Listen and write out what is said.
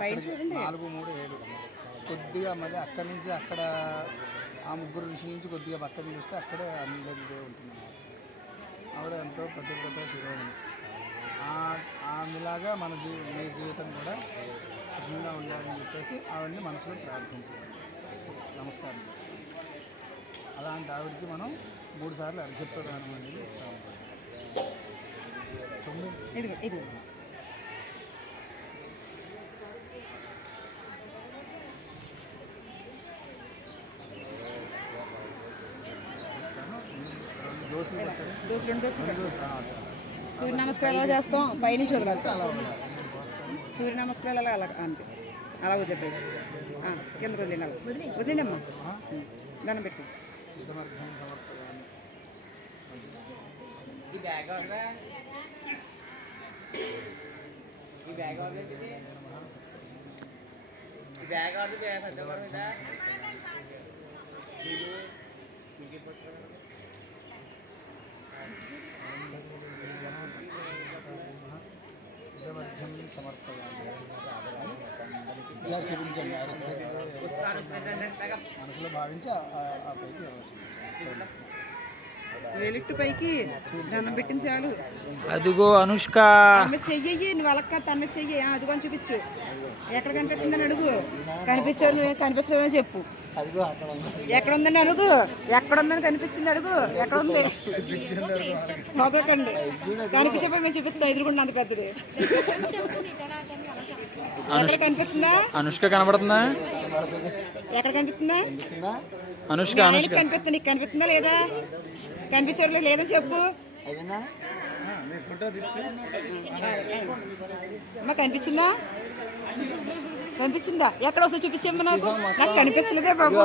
నాలుగు మూడు ఏడు. కొద్దిగా మళ్ళీ అక్కడి నుంచి అక్కడ ఆ ముగ్గురు ఋషి నుంచి కొద్దిగా పక్కన చూస్తే అక్కడే అందరిదే ఉంటుంది. ఆవిడ ఎంతో పద్ధతితో శిరోమణి. ఆ- ఆమెలాగా మన జీ మీ జీవితం కూడా సుఖంగా ఉండాలని చెప్పేసి ఆవిడని మనసులో ప్రార్థించాలి నమస్కారం అలాంటి ఆవిడకి మనం మూడు సార్లు అర్ఘ్యప్రదానం అనేది ఇస్తాము రెండు దోశలు సూర్య నమస్కారాలు ఎలా చేస్తాం పైనుంచి వదలాలి. సూర్య నమస్కారాలు అలా అలా అంతే. అలా వదిలేపోయి కిందకు వదిలేండి అలా. వదిలేండి అమ్మా దండం పెట్టు ఇదమర్థం సమర్పయామి ఇదమర్థం సమర్పయామి ఈసారి చూపించండి మనసులో భావించి ఆ- పైకి వెలిట్టు పైకి దండం పెట్టింది చాలు. అదిగో అనుష్క. చెయ్యి నువ్వు అలక్క తన మీద చెయ్యి. అదిగో అని చూపించు. ఎక్కడ కనిపిస్తుందని అడుగు. కనిపించావు నువ్వు కనిపించలేదని చెప్పు. ఎక్కడ ఉందని అడుగు? ఎక్కడ ఉందని కనిపించింది అడుగు. ఎక్కడ ఉంది మొదకండి కనిపించకపోయి మేము చూపిస్తాం ఎదురుకుండా అంత పెద్దది. కనిపిస్తుందా? అనుష్క కనబడుతుందా? ఎక్కడ కనిపిస్తుందా? అనుష్క కనిపిస్తుంది? నీకు కనిపిస్తుందా లేదా? కనిపించట్లేదు లేదని చెప్పు? అమ్మ కనిపించిందా? కనిపించిందా? ఎక్కడ వస్తే చూపించమ్మా నాకు. నాకు కనిపించలేదే బాబు.